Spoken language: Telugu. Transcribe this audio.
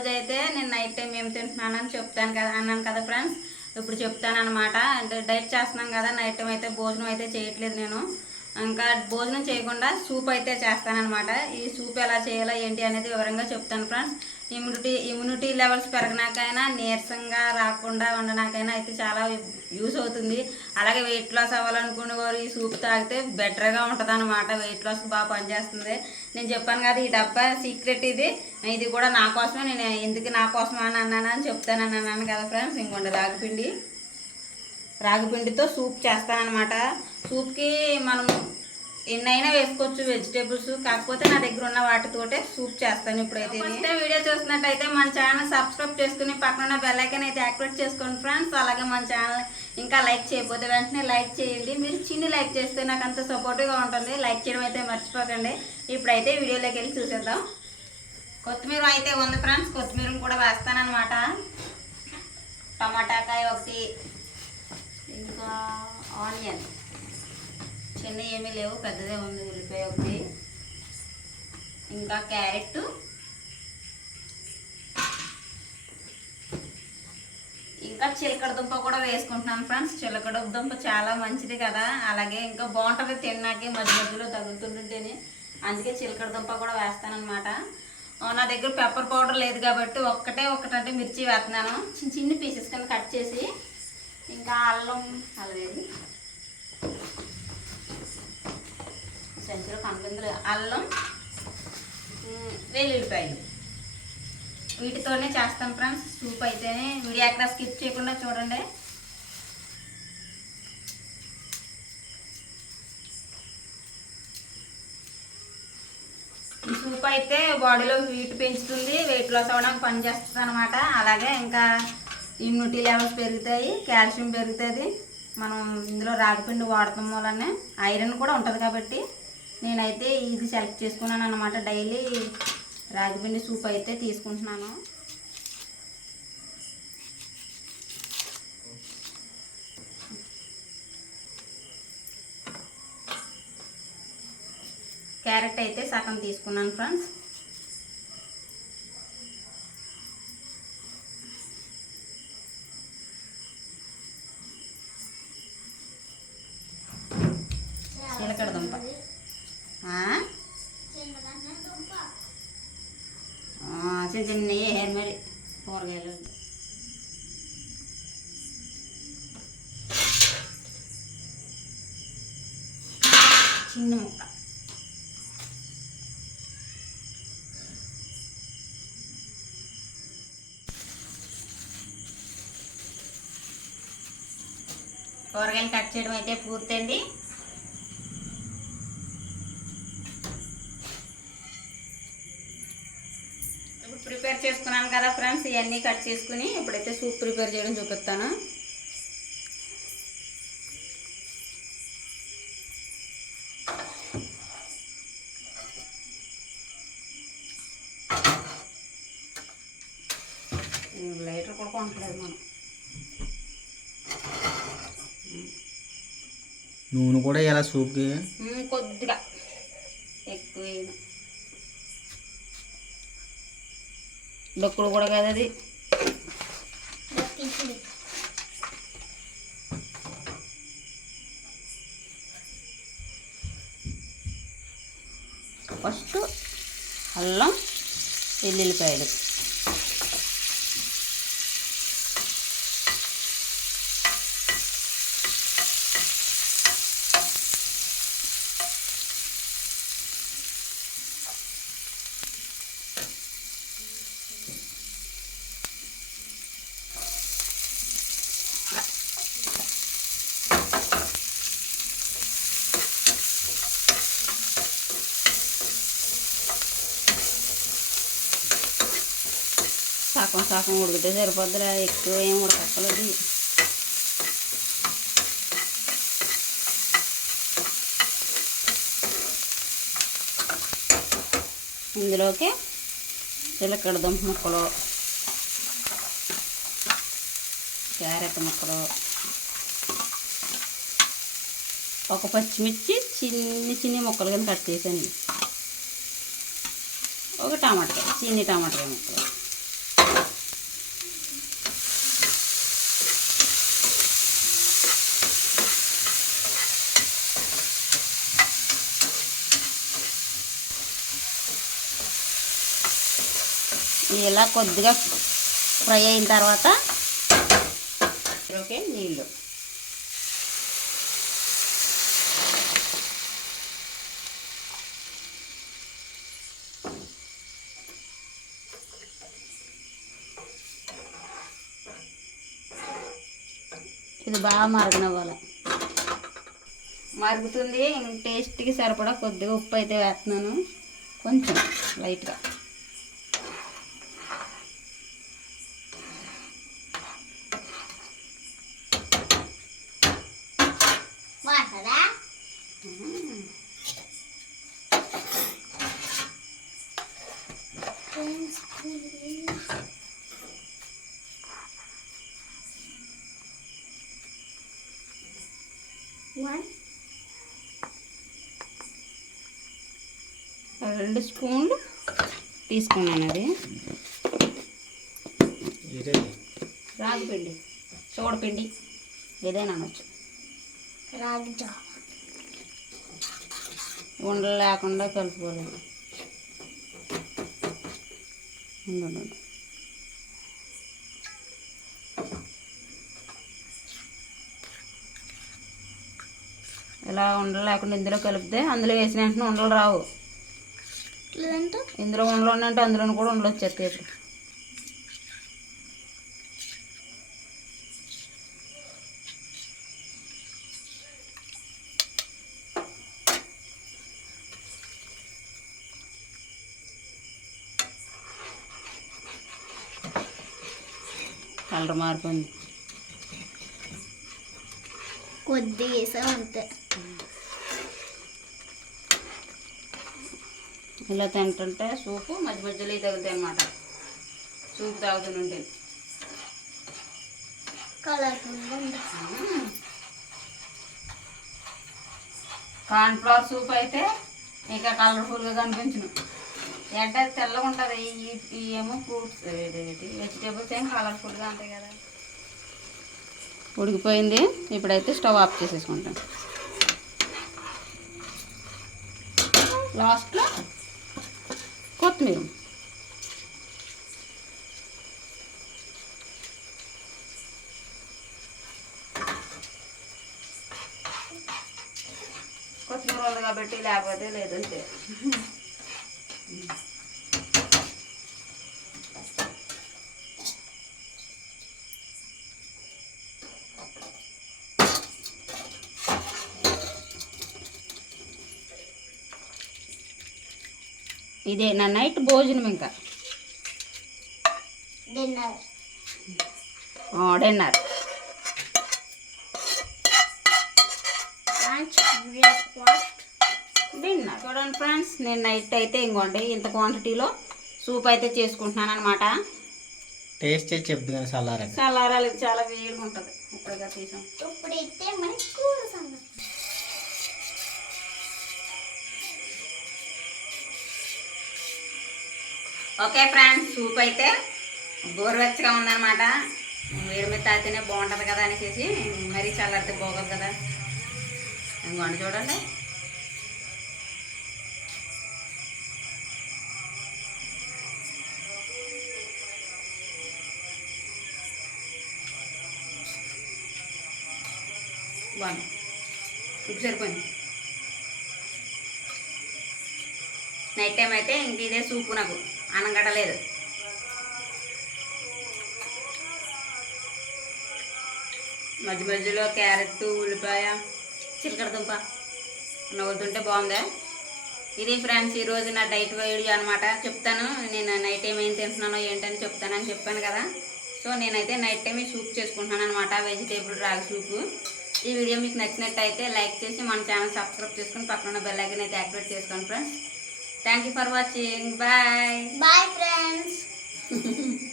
రోజు అయితే నేను నైట్ టైం ఏం తింటున్నానని చెప్తాను కదా అన్నాను కదా ఫ్రెండ్స్ ఇప్పుడు చెప్తాను అనమాట అంటే డైట్ చేస్తున్నాం కదా నైట్ టైం అయితే భోజనం అయితే చేయట్లేదు నేను. ఇంకా భోజనం చేయకుండా సూప్ అయితే చేస్తానన్నమాట. ఈ సూప్ ఎలా చేయాలో ఏంటి అనేది వివరంగా చెప్తాను ఫ్రెండ్స్ ఇమ్యూనిటీ ఇమ్యూనిటీ లెవెల్స్ పెరగనాకైనా నీరసంగా రాకుండా ఉండడానికైనా అయితే చాలా యూస్ అవుతుంది. అలాగే వెయిట్ లాస్ అవ్వాలనుకునే వారు ఈ సూప్ తాగితే బెటర్గా ఉంటుంది అనమాట వెయిట్ లాస్ బాగా పనిచేస్తుంది. నేను చెప్పాను కదా ఈ డబ్బా సీక్రెట్ ఇది. ఇది కూడా నా కోసమే. నేను ఎందుకు నా కోసమే అని అన్నాను అని చెప్తానని అన్నాను కదా ఫ్రెండ్స్ ఇంకొండ రాగిపిండి. రాగిపిండితో సూప్ చేస్తానమాట సూప్కి మనం ఎన్నైనా వేసుకోవచ్చు వెజిటేబుల్స్. కాకపోతే నా దగ్గర ఉన్న వాటితోటే సూప్ చేస్తాను ఇప్పుడైతే ఫస్ట్ వీడియో చూస్తున్నట్టయితే మన ఛానల్ సబ్స్క్రైబ్ చేసుకుని పక్కన ఉన్న బెల్ అయితే యాక్టివేట్ చేసుకోండి ఫ్రెండ్స్. అలాగే మన ఛానల్ ఇంకా లైక్ చేయకపోతే వెంటనే లైక్ చేయండి. మీరు చిన్ని లైక్ చేస్తే నాకు అంత సపోర్టివ్గా ఉంటుంది. లైక్ చేయడం అయితే మర్చిపోకండి. ఇప్పుడైతే వీడియోలోకి వెళ్ళి చూసేద్దాం. కొత్తిమీర అయితే ఉంది ఫ్రెండ్స్. కొత్తిమీర కూడా వేస్తానమాట టమాటాకాయ ఒకటి ఇంకా ఆనియన్. చిన్న ఏమీ లేవు పెద్దదే ఉంది ఉల్లిపాయ ఒకటి. ఇంకా క్యారెట్. ఇంకా చిలకడ దుంప కూడా వేసుకుంటున్నాను ఫ్రెండ్స్. చిలకడ దుంప చాలా మంచిది కదా. అలాగే ఇంకా బాగుంటుంది తిన్నాకే మధ్య మధ్యలో తగులుతుంటుంటేనే. అందుకే చిలకడ దుంప కూడా వేస్తానమాట నా దగ్గర పెప్పర్ పౌడర్ లేదు కాబట్టి ఒక్కటే ఒక్కటంటే మిర్చి వేస్తున్నాను. చిన్న చిన్న పీసెస్ కింద కట్ చేసి. ఇంకా అల్లం అల్లవేది సంచిలో కందులు అల్లం వెల్లుల్లిపాయలు. వీటితోనే చేస్తాం ఫ్రెండ్స్. సూప్ అయితేనే వీడియో ఎక్కడ స్కిప్ చేయకుండా చూడండి. ఈ సూప్ అయితే బాడీలో హీట్ పెంచుతుంది వెయిట్ లాస్ అవ్వడానికి పనిచేస్తుంది అనమాట అలాగే ఇంకా ఇమ్యూనిటీ లెవెల్స్ పెరుగుతాయి కాల్షియం పెరుగుతుంది. మనం ఇందులో రాగిపిండి వాడటం వల్లనే. ఐరన్ కూడా ఉంటుంది కాబట్టి నేనైతే ఇది సెలెక్ట్ చేసుకున్నాను అనమాట డైలీ రాగిపిండి సూప్ అయితే తీసుకుంటున్నాను. క్యారెట్ అయితే సగం తీసుకున్నాను ఫ్రెండ్స్ చిలకడ దుంప ఆ? ఆ, చిన్న చిన్న హెయిర్ మరి కూరగాయలు. చిన్న ముక్క. కూరగాయలు కట్ చేయడం అయితే పూర్తయింది. కదా ఫ్రెండ్స్ ఇవన్నీ కట్ చేసుకుని ఇప్పుడైతే సూప్ ప్రిపేర్ చేయడం చూపిస్తాను. లైటర్ కూడా కొనట్లేదు మనం. నూనె కూడా ఇలా సూప్కి? కొద్దిగా. ఎక్కువ డొక్కుడు కూడా కాదు అది. ఫస్ట్ అల్లం వెల్లుల్లిపాయలు సగం సగం ఉడికితే సరిపోద్దిరా. ఎక్కువ ఏం ఉడకక్కలేదు ఇందులోకి చిలకడ దుంప ముక్కలు క్యారెట్ ముక్కలు ఒక పచ్చిమిర్చి చిన్ని చిన్ని ముక్కలు కింద కట్ చేశాను. ఒక టమాటకాయ చిన్ని టమాటకాయ ముక్కలు. ఇలా కొద్దిగా ఫ్రై అయిన తర్వాత ఓకే నీళ్ళు. ఇది బాగా మరగనివ్వాలి. మరుగుతుంది టేస్ట్కి సరిపడా కొద్దిగా ఉప్పు అయితే వేస్తున్నాను. కొంచెం లైట్గా. రెండు స్పూన్లు తీసుకున్నాను అది ఏదైతే రాగి పిండి ఏదైనా అనొచ్చు. రాగి జావ. ఉండలు లేకుండా కలుపుకోలేదు. ఇలా ఉండలు లేకుండా ఇందులో కలిపితే అందులో వేసిన వెంటనే ఉండలు రావు. ఇందులో ఉండలు ఉన్నట్టు అందులో కూడా ఉండలు వచ్చేస్తాయి ఇప్పుడు. కలర్ మారిపోయింది కొద్దిగా వేసాం అంతే. ఇలా తింటుంటే సూపు మధ్య మధ్యలో ఇది తగ్గుతాయి అనమాట సూప్ తాగుతుంటే కార్న్ఫ్లవర్ సూప్ అయితే ఇంకా కలర్ఫుల్గా కనిపించును. ఎంట తెల్లగా ఉంటుంది ఈ- ఏమో ఫ్రూట్స్ వెజిటేబుల్స్ ఏం కలర్ఫుల్గా ఉంటాయి కదా. ఉడికిపోయింది. ఇప్పుడైతే స్టవ్ ఆఫ్ చేసేసుకుంటాం. లాస్ట్లో కొత్తిమీర. కొత్తిమీర ఉంది కాబట్టి లేకపోతే లేదంతే. ఇదే నా నైట్ భోజనం ఇంకా. డిన్నర్. డిన్నర్. డిన్నర్. చూడండి ఫ్రెండ్స్ నేను నైట్ అయితే ఇంకోండి ఇంత క్వాంటిటీలో సూప్ అయితే చేసుకుంటున్నాను అనమాట టేస్ట్ కానీ చల్లారక చల్లారాలు చాలా వేడిగా ఉంటుంది ఇప్పుడుగా తీసాం ఇప్పుడైతే మన కూర సంగతి. ఓకే ఫ్రెండ్స్ సూప్ అయితే గోరువెచ్చగా ఉందన్నమాట. వేడి మీద తాగితేనే బాగుంటుంది కదా అనేసి మరీ చల్లారితే బాగోదు కదా. ఇంకోండి చూడండి. బాగుంది. ఇప్పుడు సరిపోయింది. నైట్ టైం అయితే ఇంక ఇదే సూపు నాకు. అన్నం కట్టలేదు. మధ్య మధ్యలో క్యారెట్ ఉల్లిపాయ చిలకడ దుంప నవ్వుతుంటే బాగుందా? ఇది ఫ్రెండ్స్ ఈరోజు నా డైట్ వీడియో అనమాట చెప్తాను నేను నైట్ టైం ఏం తింటున్నానో ఏంటని చెప్తానని చెప్పాను కదా. సో నేనైతే నైట్ టైం సూప్ చేసుకుంటున్నాను అనమాట వెజిటేబుల్ రాగి సూపు. ఈ వీడియో మీకు నచ్చినట్టయితే లైక్ చేసి మన ఛానల్ సబ్స్క్రైబ్ చేసుకుని పక్కన ఉన్న బెల్ ఐకన్ అయితే యాక్టివేట్ చేసుకోండి friends. thank you for watching bye bye friends